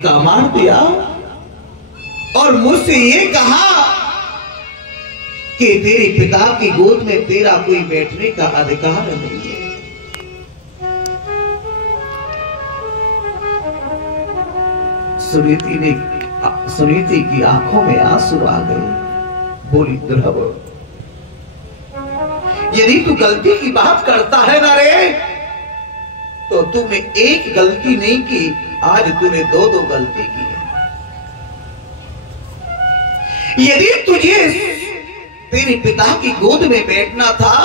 का मार दिया और मुझसे ये कहा कि तेरे पिता की गोद में तेरा कोई बैठने का अधिकार नहीं है। सुनीति की आंखों में आंसू आ गए। बोली, ध्रुव, यदि तू गलती की बात करता है ना रे, तो तूने एक गलती नहीं की, आज तूने दो गलती की है। यदि तुझे तेरे पिता की गोद में बैठना था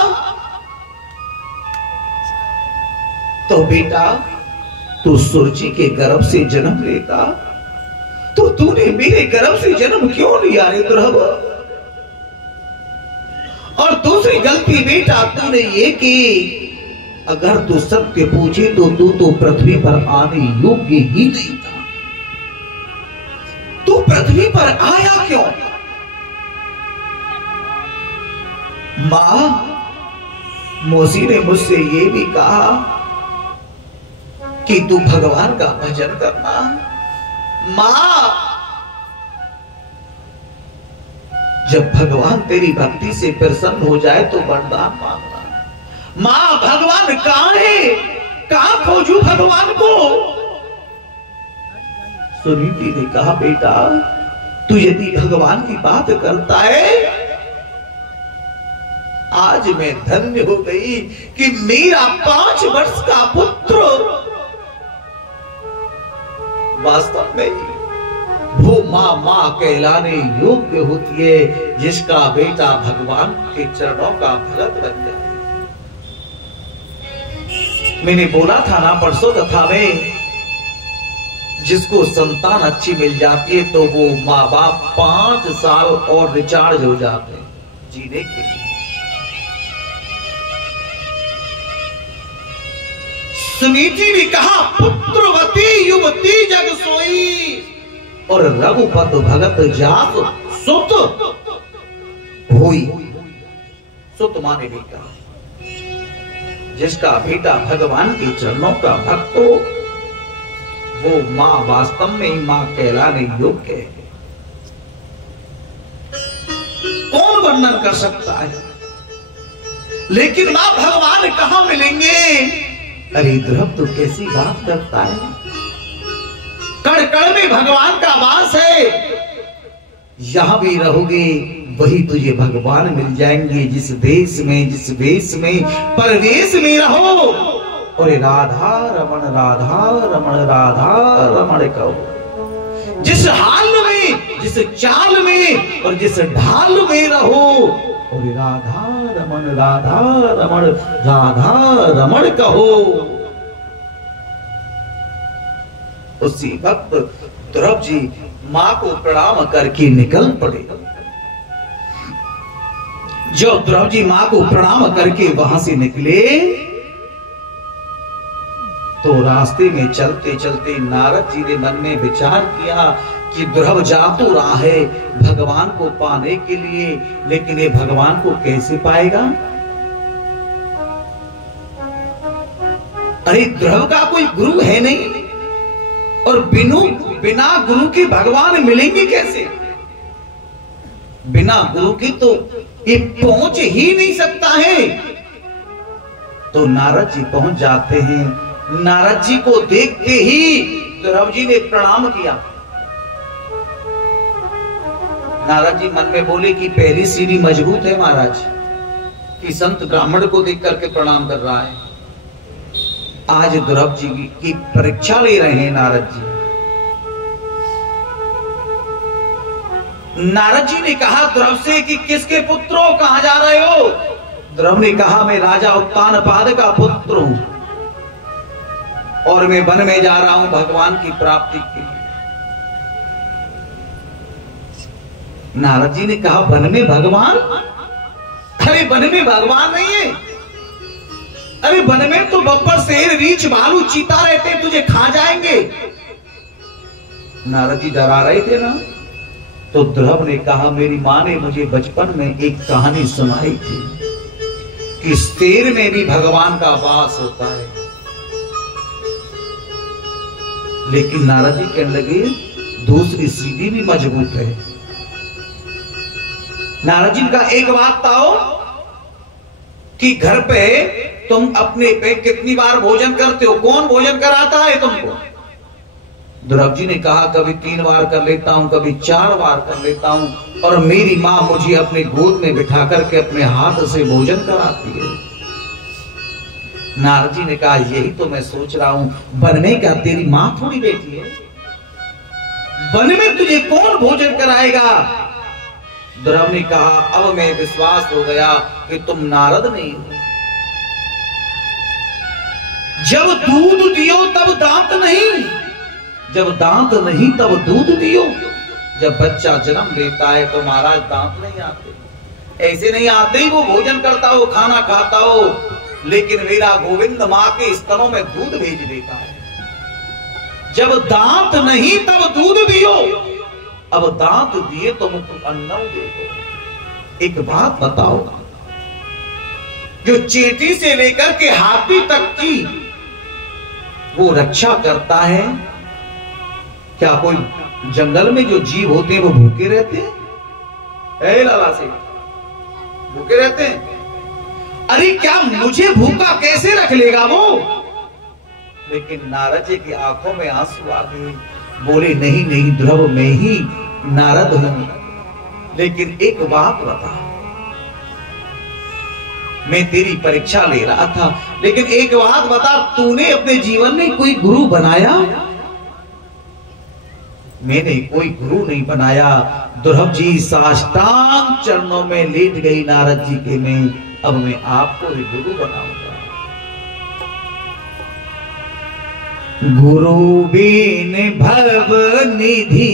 तो बेटा तू सुरजी के गर्भ से जन्म लेता, तो तूने मेरे गर्भ से जन्म क्यों लिया रे ध्रुव? और दूसरी गलती बेटा तूने ये की, अगर तू सत्य पूछे तो तू तो पृथ्वी पर आने योग्य ही नहीं था। तू पृथ्वी पर आया क्यों? मां, मौसी ने मुझसे ये भी कहा कि तू भगवान का भजन करना। मां, जब भगवान तेरी भक्ति से प्रसन्न हो जाए तो वरदान मांगना। मां, भगवान कहां है? कहां खोजूं भगवान को? सुनीति ने कहा, बेटा तू यदि भगवान की बात करता है, आज मैं धन्य हो गई कि मेरा 5 वर्ष का पुत्र वास्तव में वो मां कहलाने योग्य होती है, जिसका बेटा भगवान के चरणों का भगत बन जाए। मैंने बोला था ना परसों कथा में, जिसको संतान अच्छी मिल जाती है तो वो माँ बाप 5 साल और रिचार्ज हो जाते हैं जीने के लिए। सुनीति ने कहा, पुत्रवती युवती जग सोई और रघुपत भगत जात सुत होई। सुत माने बेटा, जिसका बेटा भगवान के चरणों का भक्त हो, वो मां वास्तव में ही मां कहलाने योग्य है। कौन वर्णन कर सकता है? लेकिन मां भगवान कहां मिलेंगे? अरे ध्रुव, तू कैसी बात करता है? कण कण में भगवान का वास है। यहां भी रहोगे वही तुझे भगवान मिल जाएंगे। जिस देश में, जिस वेश में, परवेश में रहो, और राधा रमण राधा रमण राधा रमण कहो। जिस हाल में, जिस चाल में और जिस ढाल में रहो, और राधा रमण राधा रमण राधा रमण कहो। उसी वक्त ध्रुव जी मां को प्रणाम करके निकल पड़े। जब ध्रुव जी मां को प्रणाम करके वहां से निकले तो रास्ते में चलते चलते नारद जी ने मन में विचार किया कि ध्रुव जा तो रहा है भगवान को पाने के लिए, लेकिन ये भगवान को कैसे पाएगा? अरे ध्रुव का कोई गुरु है नहीं, और बिना गुरु के भगवान मिलेंगे कैसे? बिना गुरु की तो ये पहुंच ही नहीं सकता है। तो नारद जी पहुंच जाते हैं। नारद जी को देखते ही ध्रुव जी ने प्रणाम किया। नारद जी मन में बोले कि पहली सीढ़ी मजबूत है महाराज, कि संत ब्राह्मण को देख करके प्रणाम कर रहा है। आज ध्रुव जी की परीक्षा ले रहे हैं नारद जी। नारद जी ने कहा ध्रुव से कि किसके पुत्र हो, कहां जा रहे हो? ध्रुव ने कहा, मैं राजा उत्तानपाद का पुत्र हूं और मैं वन में जा रहा हूं भगवान की प्राप्ति के लिए। नारद जी ने कहा, वन में भगवान? अरे वन में भगवान नहीं है। अरे वन में तो बब्बर, शेर, रीछ, भालू, चीता रहते, तुझे खा जाएंगे। नारद जी डरा रहे थे ना। तो ध्रुव ने कहा, मेरी मां ने मुझे बचपन में एक कहानी सुनाई थी कि शेर में भी भगवान का वास होता है, लेकिन नारद जी कहने लगे दूसरी सीढ़ी भी मजबूत है। नारद जी का एक बात बताओ कि घर पे तुम अपने पे कितनी बार भोजन करते हो, कौन भोजन कराता है तुमको? ध्रुव जी ने कहा कभी 3 बार कर लेता हूं, कभी 4 बार कर लेता हूं, और मेरी मां मुझे अपने गोद में बिठा करके अपने हाथ से भोजन कराती है। नारद जी ने कहा यही तो मैं सोच रहा हूं, वन में क्या तेरी मां थोड़ी बेटी है? वन में तुझे कौन भोजन कराएगा? ध्रुव ने कहा अब मैं विश्वास हो गया कि तुम नारद नहीं हो। जब दूध दियो तब दांत नहीं, जब दांत नहीं तब दूध दियो। जब बच्चा जन्म लेता है तो महाराज दांत नहीं आते, ऐसे नहीं आते ही वो भोजन करता हो, खाना खाता हो, लेकिन मेरा गोविंद मां के स्तनों में दूध भेज देता है। जब दांत नहीं तब दूध दियो, अब दांत दिए तो मुझको अन्न दे दो। एक बात बताओ, जो चींटी से लेकर के हाथी तक की वो रक्षा करता है, क्या कोई जंगल में जो जीव होते हैं वो भूखे रहते हैं? ए लाला से भूखे रहते हैं? अरे क्या मुझे भूखा कैसे रख लेगा वो? लेकिन नारद जी की आंखों में आंसू आ गए, बोले नहीं नहीं ध्रुव मैं ही नारद हूं, लेकिन एक बात बता, मैं तेरी परीक्षा ले रहा था, लेकिन एक बात बता, तूने अपने जीवन में कोई गुरु बनाया? मैंने कोई गुरु नहीं बनाया। ध्रुव जी साष्टांग चरणों में लेट गई नारद जी के में, अब मैं आपको ही गुरु बनाऊंगा। गुरु बिन भव निधि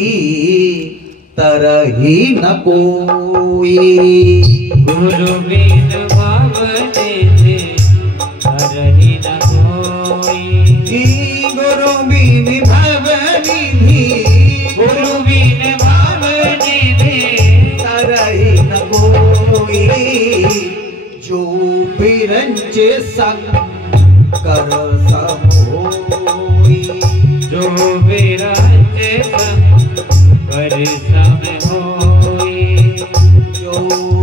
तरही न कोई, गुरु बिन भव निधि तरही न कोई, गुरु बिन भव निधि, गुरु बिन भव निधि तरही न कोई, जो बिरंचे शंकर सम होई, जो बिरंचे शंकर सम होई, जो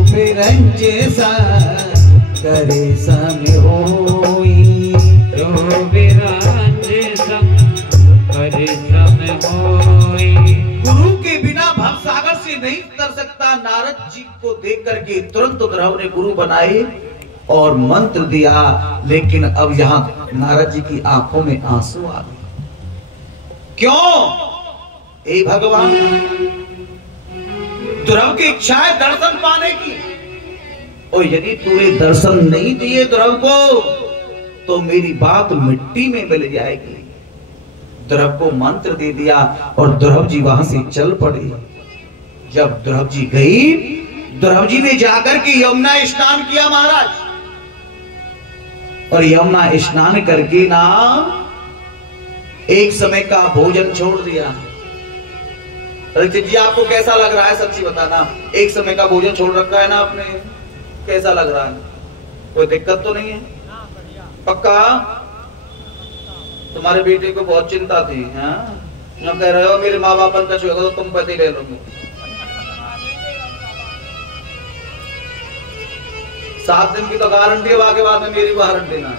बिरंचे शंकर सम होई, जो बिरंचे शंकर सम होई। गुरु के बिना भवसागर से नहीं उतर सकता। नारद जी को देख करके तुरंत ध्रुव ने गुरु बनाए और मंत्र दिया, लेकिन अब यहां नारद जी की आंखों में आंसू आ गए। क्यों? हे भगवान, ध्रुव की इच्छा है दर्शन पाने की, और यदि तूने दर्शन नहीं दिए ध्रुव को तो मेरी बात मिट्टी में मिल जाएगी। ध्रुव को मंत्र दे दिया और ध्रुव जी वहां से चल पड़े। जब ध्रुव जी गई, ध्रुव जी ने जाकर के यमुना स्नान किया महाराज, और यमुना स्नान करके ना एक समय का भोजन छोड़ दिया। जी आपको कैसा लग रहा है? सच्ची बताना, एक समय का भोजन छोड़ रखा है ना आपने, कैसा लग रहा है? कोई दिक्कत तो नहीं है? पक्का? तुम्हारे बेटे को बहुत चिंता थी, हाँ? कह रहे हो मेरे माँ बाप का छुएगा तो तुम पति ले लोगे। 7 दिन की तो गारंटी है, आगे बाद में मेरी गारंटी ना।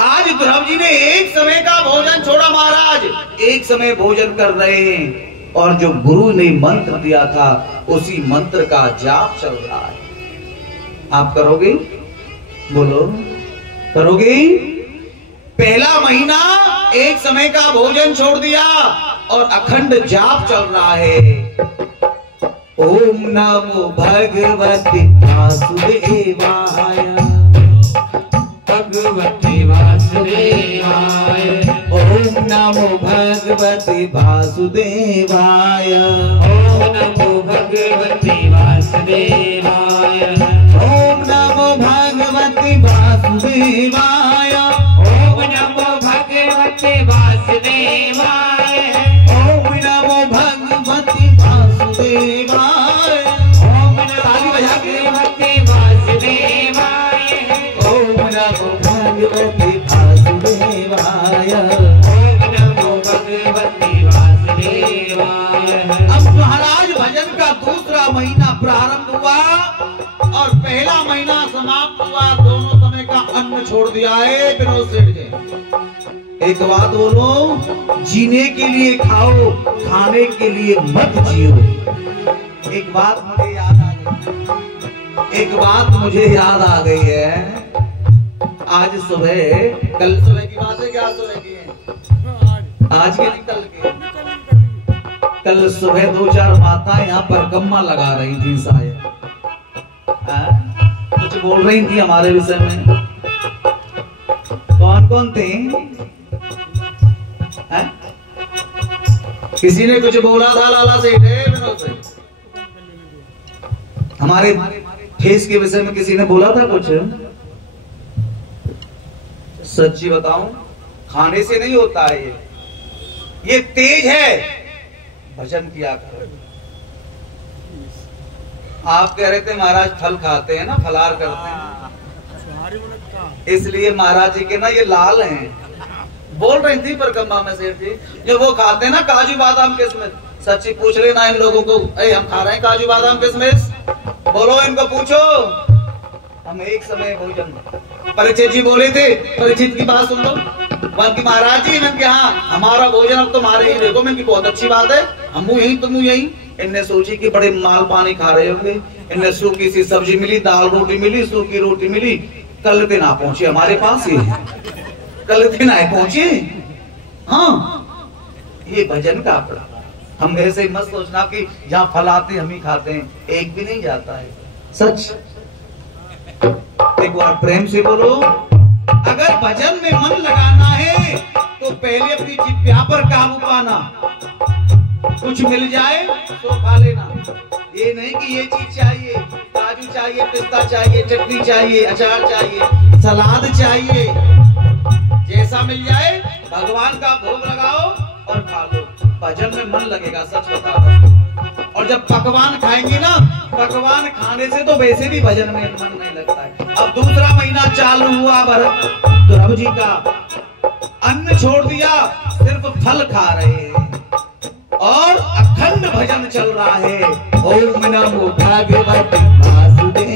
आज ध्रुव जी ने एक समय का भोजन छोड़ा महाराज, एक समय भोजन कर रहे हैं, और जो गुरु ने मंत्र दिया था उसी मंत्र का जाप चल रहा है। आप करोगे? बोलो, करोगे? पहला महीना एक समय का भोजन छोड़ दिया और अखंड जाप चल रहा है। ओम नमो भगवते वासुदेवाय, भगवते वासुदेवाय, ओम नमो भगवते वासुदेवाय, ओम नमो भगवते वासुदेवाय, ओम नमो भगवते वासुदेवाय, ओम नमो भगवते वासुदेवाय, ओम नमो भगवते वासुदेवाय, ओम नमो भगवते वासुदेवाय, ओम नमो का दूसरा महीना प्रारंभ हुआ और पहला महीना समाप्त हुआ। दोनों समय का अन्न छोड़ दिया है विनोद सेठ जी। एक बात बोलो, जीने के लिए खाओ, खाने के लिए मत जियो। एक बात मुझे याद आ गई, एक बात मुझे याद आ गई है। आज सुबह, कल सुबह की बात है, क्या सुबह की है? आज के नहीं कल के। कल सुबह 2-4 माता यहाँ पर कम्मा लगा रही थी शायद, कुछ बोल रही थी हमारे विषय में। कौन कौन थे? किसी ने कुछ बोला था लाला सेठ विनोद से, हमारे फेस के विषय में किसी ने बोला था कुछ? सच्ची बताऊं, खाने से नहीं होता है ये तेज है। भजन किया करो। आप कह रहे थे महाराज फल खाते हैं ना, फलार करते हैं, इसलिए महाराज जी के ना ये लाल हैं। बोल रही थी परकम्मा में सेठ जी, जो वो खाते हैं ना काजू बादाम किशमिश, सच्ची पूछ लेना इन लोगों को, हम खा रहे हैं काजू बादाम किशमिश? बोलो इनको, पूछो। हम एक समय भोजन, परीक्षित जी बोले थे, परीक्षित की बात सुन लो। बल्कि महाराज जी, मैंने कहा हमारा भोजन अब तुम्हारे ही देखो। मैंने बहुत अच्छी बात है, हम यही तुम यही। इनने सोची कि बड़े माल पानी खा रहे होंगे। इनने सूखी सी सब्जी मिली, दाल रोटी मिली, सूखी रोटी मिली। कल दिन आ पहुंचे हमारे पास ही, कल दिन आए पहुंचे। हाँ, ये भजन का अपना। हम ऐसे ही मत सोचना कि जहाँ फल आते हम ही खाते हैं, एक भी नहीं जाता है। सच, एक बार प्रेम से बोलो। अगर भजन में मन लगाना है तो पहले अपनी जिह्वा पर काबू पाना। कुछ मिल जाए तो खा लेना, ये नहीं कि ये चीज चाहिए, काजू चाहिए, पिस्ता चाहिए, चटनी चाहिए, अचार चाहिए, सलाद चाहिए। जैसा मिल जाए भगवान का भोग लगाओ और खा लो। भजन में मन लगेगा, सच बता रहा। और जब पकवान खाएंगे ना, पकवान खाने से तो वैसे भी भजन में मन नहीं लगता है। अब दूसरा महीना चालू हुआ भरत ध्रुव जी का, अन्न छोड़ दिया, सिर्फ फल खा रहे हैं और अखंड भजन चल रहा है। ओम नमो भगवते वासुदेवाय।